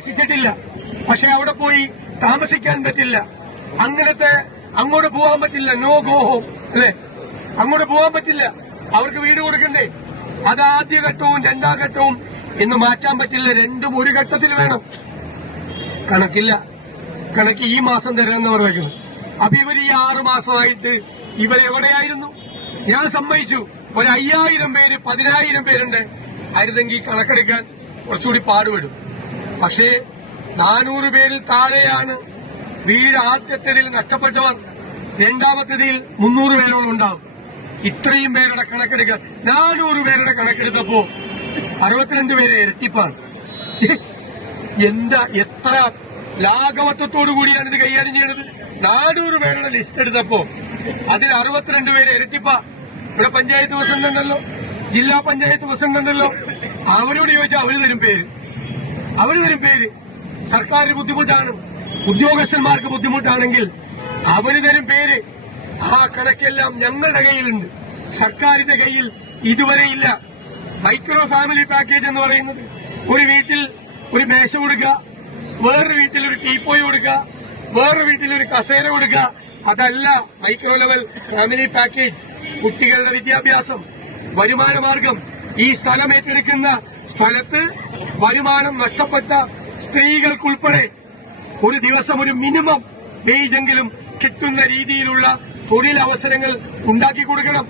നശിച്ചിട്ടില്ല. പക്ഷെ അവിടെ പോയി താമസിക്കാൻ പറ്റില്ല. അങ്ങനത്തെ അങ്ങോട്ട് പോകാൻ പറ്റില്ല. നോ ഗോ ഹോം അല്ലെ, അങ്ങോട്ട് പോകാൻ പറ്റില്ല. അവർക്ക് വീട് കൊടുക്കണ്ടേ? അത് ആദ്യഘട്ടവും രണ്ടാം ഘട്ടവും ഇന്ന് മാറ്റാൻ പറ്റില്ല. രണ്ടും ഒരു ഘട്ടത്തിൽ വേണം. കണക്കില്ല. കണക്ക് ഈ മാസം തരാമെന്ന് പറയുന്നു. അപ്പൊ ഇവർ ഈ 6 മാസമായിട്ട് ഇവരെവിടെയായിരുന്നു? ഞാൻ സമ്മതിച്ചു, ഒരു 5000 പേര് 10000 പേരുണ്ട് ആയിരുന്നെങ്കിൽ കണക്കെടുക്കാൻ കുറച്ചുകൂടി പാടുപെടും. പക്ഷേ 400 പേരിൽ താഴെയാണ് വീട് ആദ്യത്തേതിൽ നഷ്ടപ്പെട്ടവർ. രണ്ടാമത്തേതിൽ 300 പേരോളം ഉണ്ടാവും. ഇത്രയും പേരുടെ കണക്കെടുക്കുക. 400 പേരുടെ കണക്കെടുത്തപ്പോ 62 പേരെ ഇരട്ടിപ്പാണ്. എത്ര ലാഘവത്വത്തോടു കൂടിയാണ് ഇത് കൈകാര്യം ചെയ്യുന്നത്? 400 പേരുടെ ലിസ്റ്റ് എടുത്തപ്പോ അതിൽ 62 പേരെ ഇരട്ടിപ്പ. ഇവിടെ പഞ്ചായത്ത് പ്രസിഡന്റ് ഉണ്ടല്ലോ, ജില്ലാ പഞ്ചായത്ത് പ്രസിഡന്റ് ഉണ്ടല്ലോ. അവരോട് ചോദിച്ചാൽ അവര് തരും പേര്. സർക്കാരിന് ബുദ്ധിമുട്ടാണ്, ഉദ്യോഗസ്ഥന്മാർക്ക് ബുദ്ധിമുട്ടാണെങ്കിൽ അവര് തരും പേര്. ആ കണക്കെല്ലാം ഞങ്ങളുടെ കയ്യിലുണ്ട്, സർക്കാരിന്റെ കയ്യിൽ ഇതുവരെ ഇല്ല. മൈക്രോ ഫാമിലി പാക്കേജ് എന്ന് പറയുന്നത് ഒരു വീട്ടിൽ ഒരു മേശ കൊടുക്കുക, വേറൊരു വീട്ടിൽ ഒരു ടീപ്പോയി കൊടുക്കുക, വേറൊരു വീട്ടിൽ ഒരു കസേര കൊടുക്കുക. അതല്ല മൈക്രോ ലെവൽ ഫാമിലി പാക്കേജ്. കുട്ടികളുടെ വിദ്യാഭ്യാസം, വരുമാന മാർഗം. ഈ സ്ഥലം ഏറ്റെടുക്കുന്ന സ്ഥലത്ത് വരുമാനം നഷ്ടപ്പെട്ട സ്ത്രീകൾക്കുൾപ്പെടെ ഒരു ദിവസം ഒരു മിനിമം വേജെങ്കിലും കിട്ടുന്ന രീതിയിലുള്ള തൊഴിലവസരങ്ങൾ ഉണ്ടാക്കി കൊടുക്കണം.